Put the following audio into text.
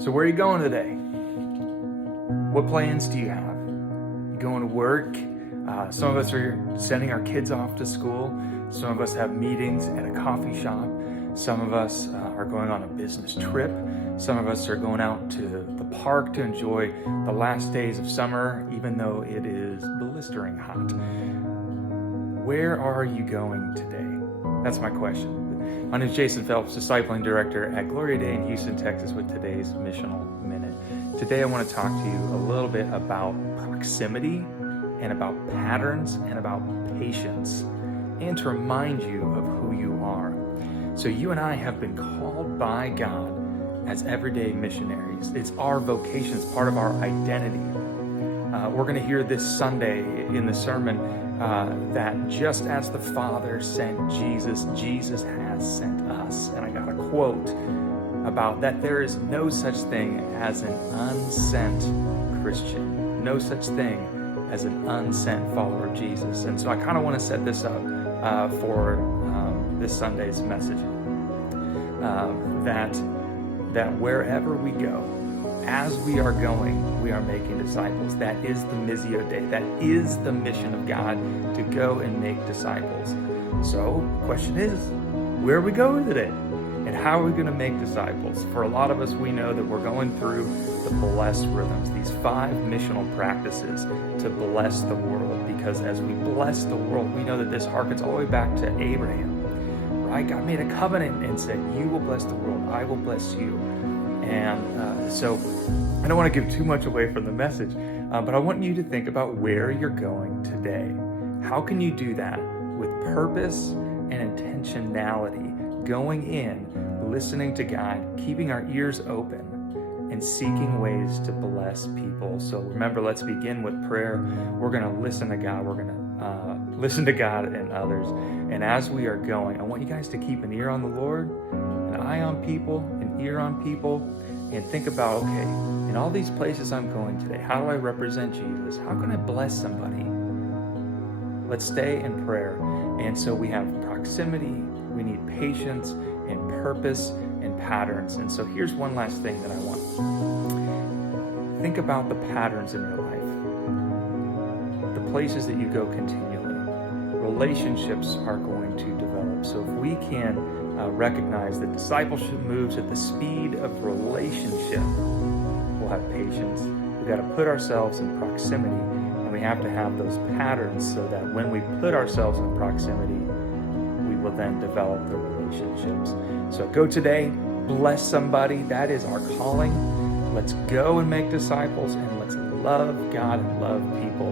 So where are you going today? What plans do you have? You going to work? Some of us are sending our kids off to school. Some of us have meetings at a coffee shop. Some of us are going on a business trip. Some of us are going out to the park to enjoy the last days of summer, even though it is blistering hot. Where are you going today? That's my question. My name is Jason Phelps, Discipling Director at Gloria Day in Houston, Texas, with today's Missional Minute. Today I want to talk to you a little bit about proximity and about patterns and about patience, and to remind you of who you are. So you and I have been called by God as everyday missionaries. It's our vocation, it's part of our identity. We're going to hear this Sunday in the sermon that just as the Father sent Jesus, Jesus has sent us. And I got a quote about that: there is no such thing as an unsent Christian, no such thing as an unsent follower of Jesus. And so I kind of want to set this up for this Sunday's message, that wherever we go, as we are going, we are making disciples. That is the Missio Day. That is the mission of God, to go and make disciples. So the question is, where are we going today? And how are we going to make disciples? For a lot of us, we know that we're going through the blessed rhythms, these 5 missional practices to bless the world. Because as we bless the world, we know that this harkens all the way back to Abraham, right? God made a covenant and said, you will bless the world, I will bless you. And so I don't want to give too much away from the message, but I want you to think about where you're going today. How can you do that with purpose and intentionality? Going in, listening to God, keeping our ears open, and seeking ways to bless people. So remember, let's begin with prayer. We're going to listen to God. We're going to listen to God and others. And as we are going, I want you guys to keep an ear on the Lord, an eye on people, an ear on people, and think about, okay, in all these places I'm going today, how do I represent Jesus? How can I bless somebody? Let's stay in prayer. And so we have proximity, we need patience and purpose and patterns. And so here's one last thing that I want. Think about the patterns in your life, the places that you go continually. Relationships are going to develop. So if we can recognize that discipleship moves at the speed of relationship, we'll have patience. We've got to put ourselves in proximity, and we have to have those patterns so that when we put ourselves in proximity, we will then develop the relationships. So go today, bless somebody. That is our calling. Let's go and make disciples, and let's love God and love people